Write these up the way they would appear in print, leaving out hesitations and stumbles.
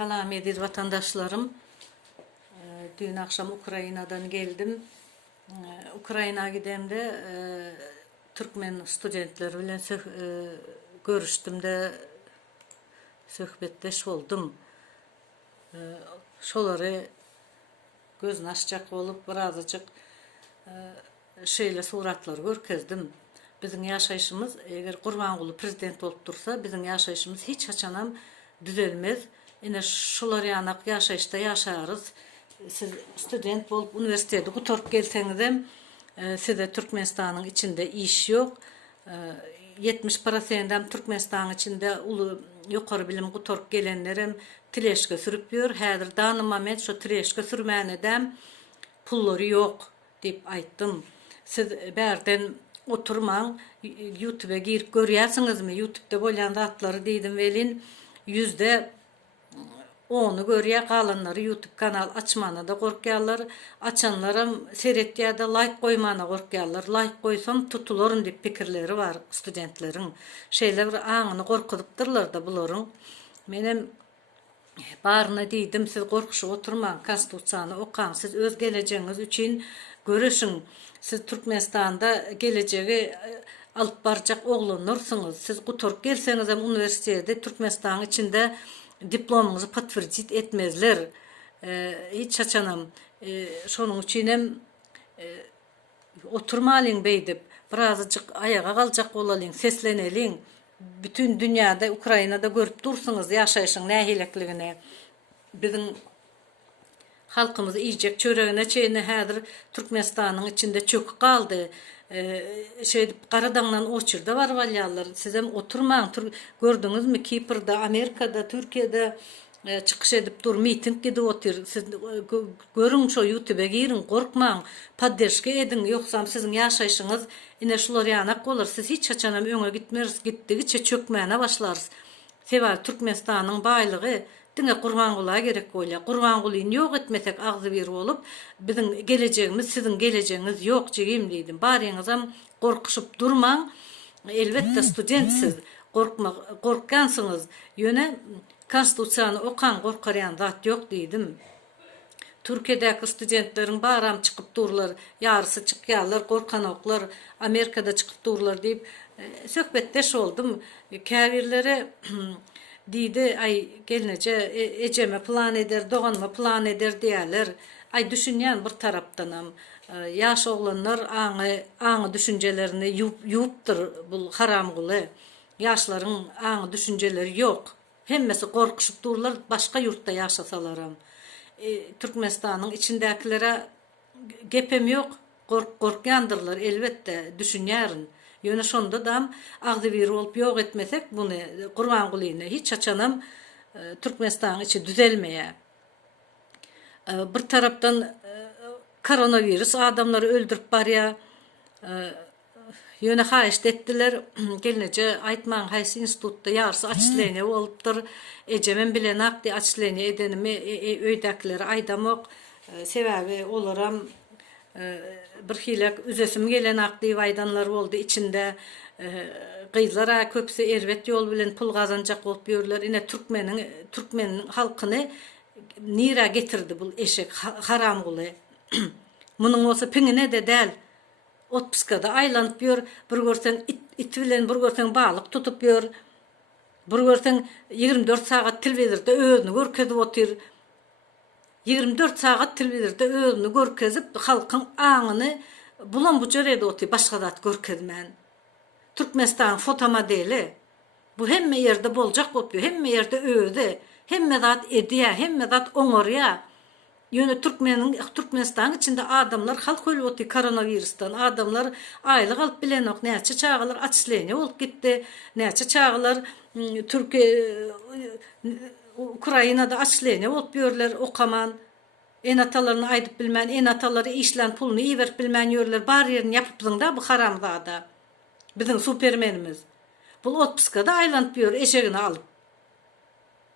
Salam ediz vatandaşlarım. Dün akşam Ukrayna'dan geldim. Ukrayna gidemde Türkmen studentler bilen görüştüm de söhbetleş oldum. Şolary gözün açacak olup birazcık suratlar görkezdim. Bizim yaşayışımız eğer Gurbanguly prezident olup dursa bizim yaşayışımız hiç açanam düzelmez. Yine şolar yanak yaşayışta yaşarız. Siz student olup üniversitede gutorp gelseniz size Türkmenistan'ın içinde iş yok. 70% Türkmenistan'ın içinde ulu yukarı bilim gutorp gelenlerim tileşke sürüp yor. Häzir danymamen şu tileşke sürmänedem pulları yok deyip ayttım. Siz berden oturmaň, YouTube'a girip görýärsiňizmi? YouTube'da bolan zatları diýdim welin %10'u görýär, galanlary YouTube kanal açmana da gorkýarlar. Açanlarym seretýärde like goýmana gorkýarlar. Like goýsam tutuluryn diýip pikirleri var studentleriň. Şeýle bir aňyny gorkudypdyrlar da bularyň. Menem barına diýdim, siz gorkuşyp oturmaň, konstitusiýany okaň, siz öz geleceğiniz üçin görüşün. Siz Türkmenistanda geleceği alıp barjak oglanursyňyz. Siz gutorp gelseňiz hem üniversitede Türkmenistan'ın içinde diplomuňyzy patwirjit etmezler. Hiç açanam. Şonuň üçin hem oturmalyň beýdip, birazcık ayağa galjak bolalyň, sesleneliň. Bütün dünyada, Ukrayna'da görüp dursunuz yaşayışın nähilekligini. Bizim halkımız iyicek çöreğine çeyine häzir Türkmenistan'ın içinde çöküp kaldı. Karadaňdan oçurda var valyalar. Siz hem oturmaň. Gördüňiz mi? Kipr'da, Amerika'da, Türkiye'de çıkış edip dur, miting gidip otur. Siz görün şu YouTube'a girin, korkmaň, paddeşke edin. Yoksam sizin yaşayışınız ine şular yanak olur. Siz hiç açanam öňe gitmeriz, gitdigiçe çökmäne başlarız. Sebäbi Türkmenistan'ın baylygy diňe Gurbanguly'a gerek bolýar. Gurbangulyny ýok etmesek agzy bir bolup, bizim geleceğimiz, sizin geleceğiniz ýok jegim diýdim. Barýaňyzam gorkuşyp durmaň. Elbetde studentsiz, gorkkansyňyz, ýöne konstitusiýany okaň, gorkarýan zat ýok diýdim. Türkiye'deki studentleriň baram çıkıp durlar, yarısı çıkýarlar, gorkan oklar, Amerika'da çıkıp durlar diýip söhbetdeş oldum. Käbirlere diýdi, ay gelnece ejeme plan eder, doganma plan eder diýerler. Ay düşünýän bir tarapdanam. Yaş oglanlar aňy düşünjelerini ýupdyr bul haramguly. Yaşlaryň aňy düşünjeleri ýok. Hemmesi gorkuşyp durlar, başga ýurtda ýaşasalaram. Türkmenistan'ın içindekilere gepem yok, korkýandyrlar elbette, düşünýärin. Ýöne şonda da agdy bir olup ýok etmesek bunu Gurbangulyny hiç açanam Türkmenistan'ın içi düzelmeýär. Bir tarapdan koronavirus adamları öldürüp barýar. Ýöne haýyş etdiler, gelnece aýtmaň haýsy institutda ýarsy açyklany bolupdyr. Ejemen bilen akdy açyklany edenimi öýdäkileri aýdamok. Sebäbi olaram bir hilek üzesim gelen akdy aýdanlar boldy içinde. Gyzlara köpse erwet ýol bilen pul gazanjak bolup ýörler. Ine Türkmen halkyny nira getirdi bu eşek haramguly. Munyň bolsa piňine de däl. Otpuskada aýlanyp ýör, bir görseň it bilen bir görseň balyk tutup ýör. Bir görseň 24 sagat telewizorda özüni görkezip otyr. 24 sagat telewizorda özüni görkezip halkyň aňyny bulan bu jerede otyr, başga zat görkezmän. Türkmenistan fotomodeli. Bu hemme ýerde boljak bolup ýör, hemme ýerde özi, hemme zat edýär, hemme zat oňarýar. Ýöne Türkmenistan'ın içinde adamlar halk öldü oty koronavirusdan. Adamlar aýlyk alyp bilenok näçe çağılar açyklany bolup gitdi. Näçe çağılar Ukrayna'da açyklany bolup ýörler okaman. Enatalaryny aýdyp bilmän, enatalary işlen pulunu iýerip bilmän ýörler. Bar ýerini ýapypdyň da bu haramzada. Bizim supermenimiz. Bul otpuskada aýlanyp ýör eşegini alyp.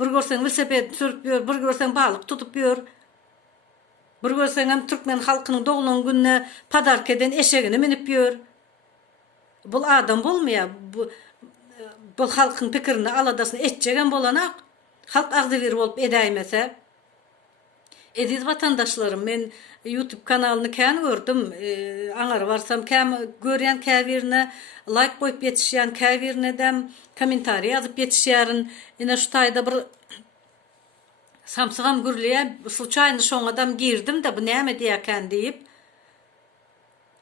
Bir görseň velosiped sürüp ýör, bir görseň balyk tutup ýör. Bir görseňem Türkmen halkynyň doglan gününe padark eden eşegini minip ýör. Bul adam bolmaýar. Bu halkyň pikirini aladasyny etjegen bolanak. halk agdyr bolup edäýmese. Ediz vatandaşlarım, men YouTube kanalını kän gördüm. Aňar barsam käm görýän käbirine like goýup ýetişýän, käbirine dem kommentariýa ýazyp ýetişýärin. Ine şu taýda bir samsygam gürleýär, случайно şoňadam girdim de bu näme diýäken diýip.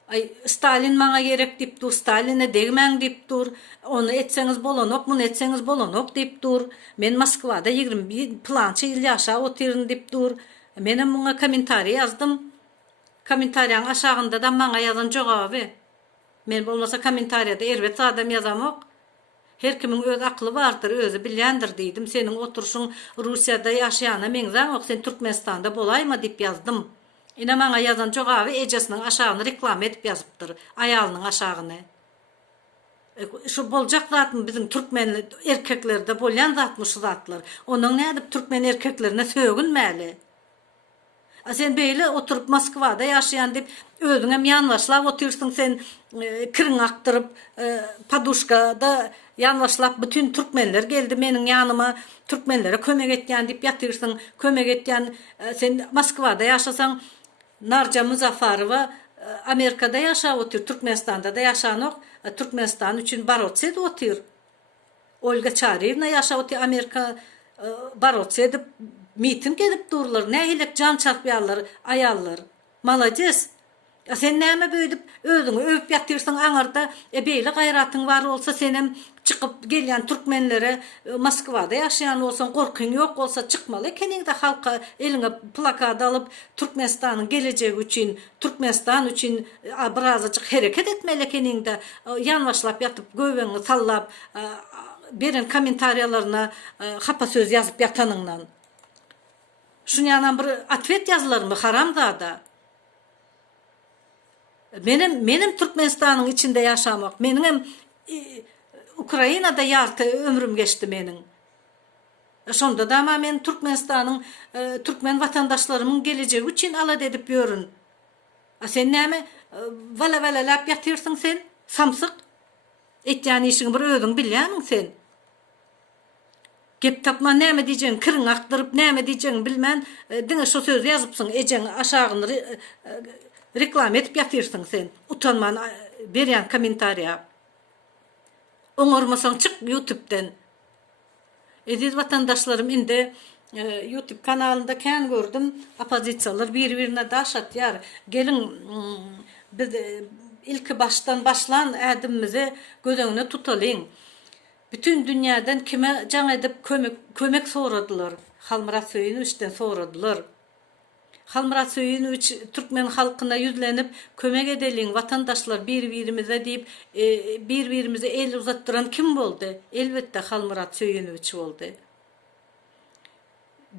Ay Stalin maňa gerek dip dur, Stalin'e degmäň dip dur. Onu etseňiz bolanok, bunu etseňiz bolanok dip dur. Men Moskwada 21 plança ýyl ýaşap otyryň dip dur. Menem muňa kommentariýa ýazdım. Kommentariýaň aşagynda da maňa ýazan jogaby. Men bolmasa kommentariýada erbet adam ýazamok. Her kimiň öz akly bardyr, özü bilýändir diýdim. Seniň oturşuň Russiýada ýaşaýana meňzäňok, sen Türkmenistanda bolaýma dip ýazdım. Ine maňa ýazan jogaby ejesiniň aşagyny reklam edip ýazypdyr, aýalynyň aşagyny. Şu boljak zatmy biziň türkmen erkeklerde bolýan zatmy şu zatlar. Onuň nädip türkmen erkeklerine sögünmäli? Sen beýle oturup Moskwada ýaşaýan dip özüňe ýanlaşlap otursyň sen kirin aktyryp padушкада ýanlaşlap bütün türkmenler geldi meniň ýanyma türkmenlere kömek etýän dip ýatyrsyň, kömek etýän sen Moskwada ýaşasaň Narja Muzaffarowa Amerikada ýaşap otyr, Türkmenistanda da ýaşanok, Türkmenistan üçin barotsa edip otyr. Olga Çarevna ýaşap otyr Amerika barotsa edip miting edip durlar. Nähilek can çarpýarlar, aýallar. Malades. Sen näme böýdip özüňi öýüp ýatyrsyň aňarda beýle gaýratyň bar bolsa senem çykyp gelýän türkmenlere Moskwada ýaşaýan bolsaň gorkyň ýok bolsa çykmaly ekeniňde halka eliňe plakat alyp Türkmenistanyň gelejegi üçin, Türkmenistan üçin birazajyk hereket etmeli ekeniňde ýanlaşlap ýatyp göbeňi sallap beren kommentariýalaryna hapa söz ýazyp ýatanyňdan. Şunýanan bir atwet ýazylarmy haram da. Menim Türkmenistanyň içinde ýaşamak, menim Ukrainada ýarty ömrüm geçti meniň. Şonda da men Türkmenistanyň türkmen vatandaşlarymyň gelejegi üçin alad edip ýörün. Sen näme vala lap ýatyrsyň sen? Samsyk. Etýän işiň bir özüň bilýäniň sen. Gep tapma näme diýjeň, kirin aktyryp näme diýjeň bilmän, diňe şu söz ýazypsyň, ejeň aşagyny reklam edip ýatyrsyň sen. Utanman berýän kommentariýa. Oňarmasaň çyk YouTube'den. Ediz vatandaşlarym indi YouTube kanalynda kän gördüm, opozisiýalar bir-birine daşatýar. Gelin biz ilki baştan başlan ädimimizi gözeňine tutalyň. Bütün dünýäden kime jaň edip kömek soradylar. Halmyrat Söýünüçden soradylar. Halmyrat Söýünüç türkmen halkyna ýüzlenip kömek edeliň vatandaşlar bir-birimize diýip bir-birimize el uzatdyran kim boldy? Elbetde Halmyrat Söýünüç boldy.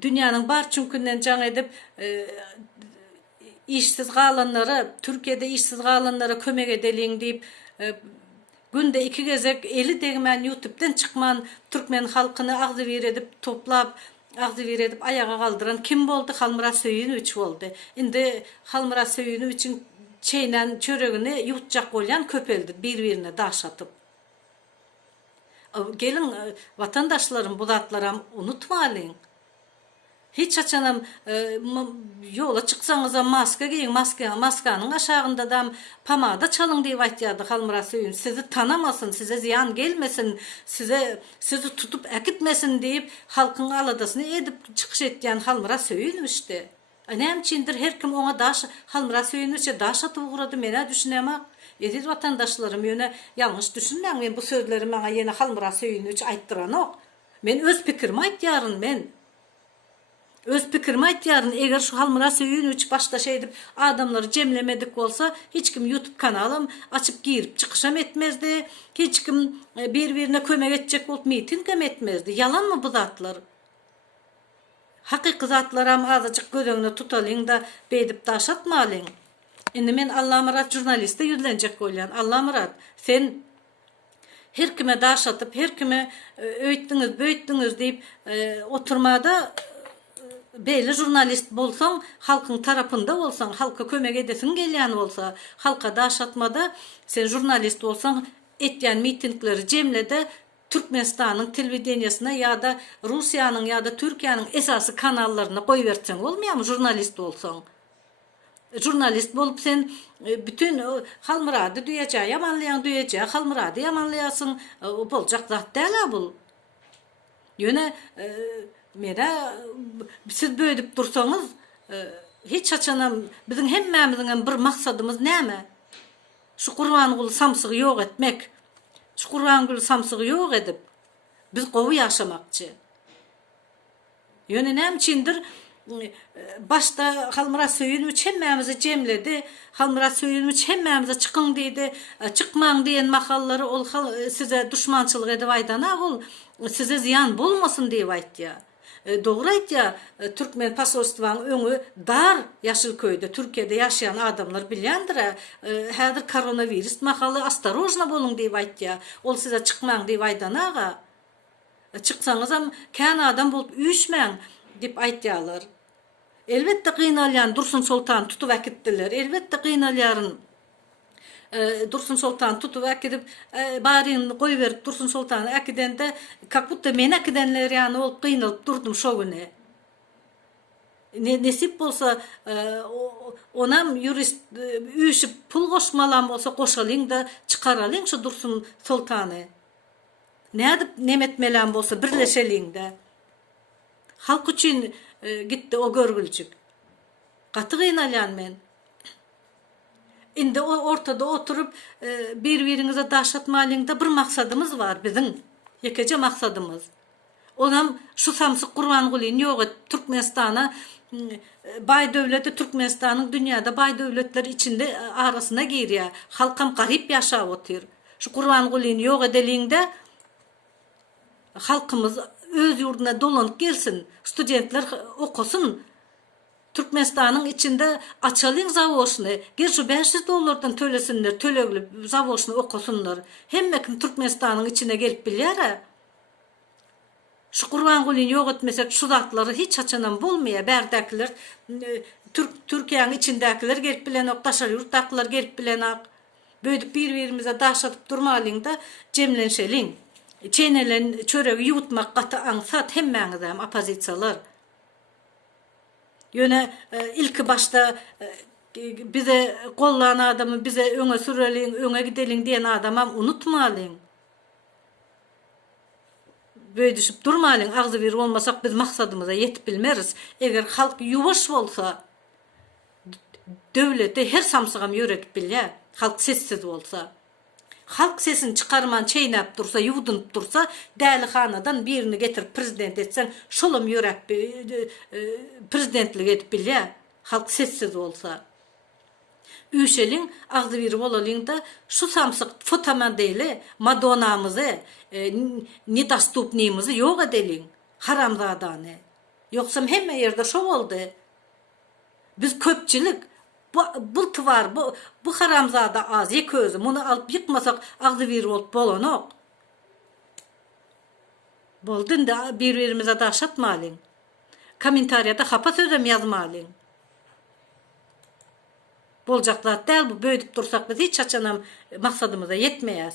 Dünýäniň barçyn günden jaň edip işsiz galanlara, Türkiýede işsiz galanlara kömek edeliň diýip günde 2 gezek eli degmen YouTube'den çykman türkmen halkyny agdyr edip toplap agdyr edip ayağa galdyran kim boldy? Halmyrat Söýünüç boldy. Indi Halmyrat Söýünüçiň çeýnen çöregini ýutjak bolýan köpeldi bir-birine daşatyp. Gelin vatandaşlarym bu zatlara unutmalyň. Hiç açanam yola çyksaňyza maska giyin, maskanyň aşagynda da pamada çalyň diýip aýtýardy Halmyrat Söýün. Sizi tanamasyn, size ziyan gelmesin, sizi tutup äkitmesin diýip halkyň aladasyny edip çykyş etýän Halmyrat Söýün işte. Näme üçindir her kim oňa Halmyrat Söýünçe daşatyp ugrady, mene düşünämek. Ediz vatandaşlarym ýöne ýalňyş düşünmäň, men bu sözlerimi maňa ýene Halmyrat Söýünç aýtdyranok. Men öz pikirimi aýtýaryn men. Öz pikirimi aýtýaryn, eger şu Halmyrat Söýünüç başda edip adamlary jemlemedik bolsa, hiç kim YouTube kanalym açyp girip çykyşam etmezdi. Hiç kim bir-birine kömek etjek bolup miting hem etmezdi. Yalanmy bu zatlar? Hakyky zatlaram azyjyk gözeňine tutalyň da beýdip daşatmalyň. Indi men Allamyrat jurnaliste ýüzlenjek bolýan. Allamyrat, sen her kime daşatyp, her kime öýtdiňiz, böýtdiňiz diýip oturmada beýle jurnalist bolsaň, halkyň tarapynda bolsaň, halka kömek edesin gelýän bolsa, halka daşatmada sen jurnalist bolsaň, etýän mitingleri jemlede Türkmenistan'ın televizyonuna ya da Rusya'nın ya da Türkiye'nin esası kanallarına koy versen olmuyor mu jurnalist olsan? Jurnalist bolup sen bütün halmırады duyacak, yamanlayan duyacak, halmırады yamanlayasın, bolacak zat değil bu. Yöne mera siz böyleyip dursanız hiç açanam bizim hemmemizin bir maksadımız näme? Şu Kurban-Gül samsygy yok etmek. Şu Kurban-Gül samsygy yok edip biz gowy yaşamakçı. Yöne näme içindir başta halmıra söyünmü hemmemizi cemledi. Halmıra söyünmü hemmemize çıkın dedi. Çıkmaň diyen makallary ol size düşmançylyk edip aýdana ol size ziyan bolmasın diýip aýtdy. Doğru aýtdy. Türkmen pasolstwaň öňü dar Ýaşylköýde, Türkiýede ýaşayan adamlar bilýändir. Häzir koronavirus makaly astarojna bolun diýip aýtdy. Ol size çıkmaň diýip aýdanaga. Çıksaňyz hem kän adam bolup üýşmäň diýip aýtýarlar. Elbette gynalýan Dursun Sultan tutup äkitdiler. Elbette gynalýaryn Dursun Sultan tutup äkidip baryny goýberip Dursun Sultan äkidende как будто men äkidenler ýany bolup gynalyp durdum şo güne. Nesip bolsa onam jurist üýşip pul goşmalan bolsa goşalyň da çykaralyň şu Dursun Sultany. Nädip nemetmelen bolsa birleşeliň de. Halk üçin gitti o görgülçük. Gaty gynalýan men. Indi o ortada oturup bir-biriňize daşatmalyňda bir maksadymız var bizim. Ýekece maksadymız. Onam şu samsyk Kurban-Gül'in ýok et Türkmenistana bay döwleti Türkmenistanyň dünýäde bay döwletler içinde arasyna girýär. Halkam garyp ýaşap otyr. Şu Kurban-Gül'in ýok edeliňde halkymyz öz ýurduna dolanyp gelsin. Studentler okusun. Türkmenistanyň içinde açalyň zawoşny, gerçi $500 tölesinler, tölegli zawoşny okusunlar. Hemmekin Türkmenistanyň içine gelip bilýär. Şu Kurban-Gül'in ýok etmesek şu zatlary hiç açanan bolmaýar. Bärdäkiler Türkiýanyň içindekiler gelip bilenok, daşar ýurtdakylar gelip bilenak. Böyle bir-birimize daşatyp durmalyň da jemlenşeliň. Çeynelen çöregi yutmak gaty aňsat hemmäňiz hem opozisiýalar. Yöne ilk başta bize gollanan adamı bize öňe süreliň, öňe gideliň diýen adamam unutmalyň. Böyle düşüp durmalyň, agzy bir bolmasak biz maksadymyza ýetip bilmeris. Eger halk ýuwaş bolsa, döwleti her samsygam ýöretip bilýär. Halk sessiz bolsa. Halk sesini çıkarman çeynep dursa, yudunup dursa, dälixanadan birini getirip prezident etsen, şolum ýörek prezidentlik edip bilýär. Halk sessiz bolsa. Üýşeliň, agzy bir bolalyň da şu samsyk fotomodeli Madonnamyzy, nedostupnymizy ýok edeliň. Haramzadany. Ýoksa hemme ýerde şo boldy. Biz köpçilik bu tvar, bu haramzada az, ýek özü, muny alyp ýykmasak agzy bir bolup bolanok. Boldun da bir-birimize daşatmalyň. Kommentariýada hapa sözem ýazmalyň. Boljaklar däl bu, böyüdip dursak biz hiç açanam maksadymyza ýetmeýäs.